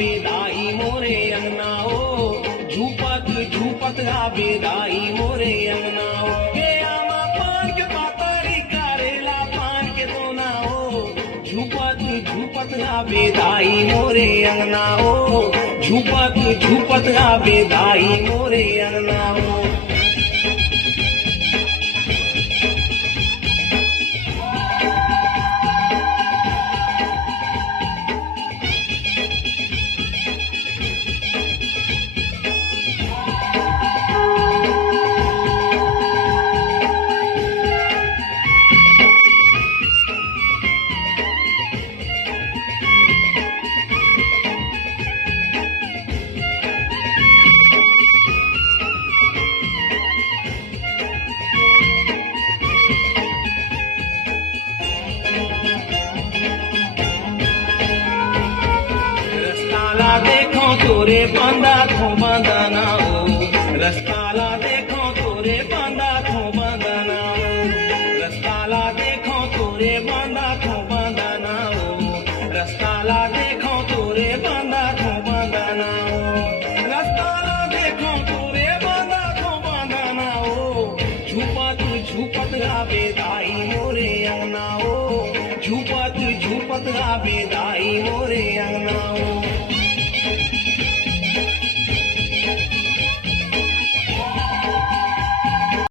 आवे दाई मोरे अंगनाओ, झूपत झूपत आवे दाई मोरे अंगनाओ। हे आमा पान के पातरी करेला पान के दोनाओ, झूपत झूपत आवे दाई मोरे अंगनाओ, झूपत झूपत आवे दाई मोरे अंगनाओ। रस्ताला देखो तोरे बांधा थो बांधनाओ, रस्ताला देखो तोरे बांधा थो बांधनाओ, रस्ताला देखो तोरे बांधा थो बांधनाओ, रस्ताला देखो तोरे बांधा थो बांधनाओ, रस्ताला देखो तोरे बांधा थो बांधनाओ। झूपत झूपत आवे दाई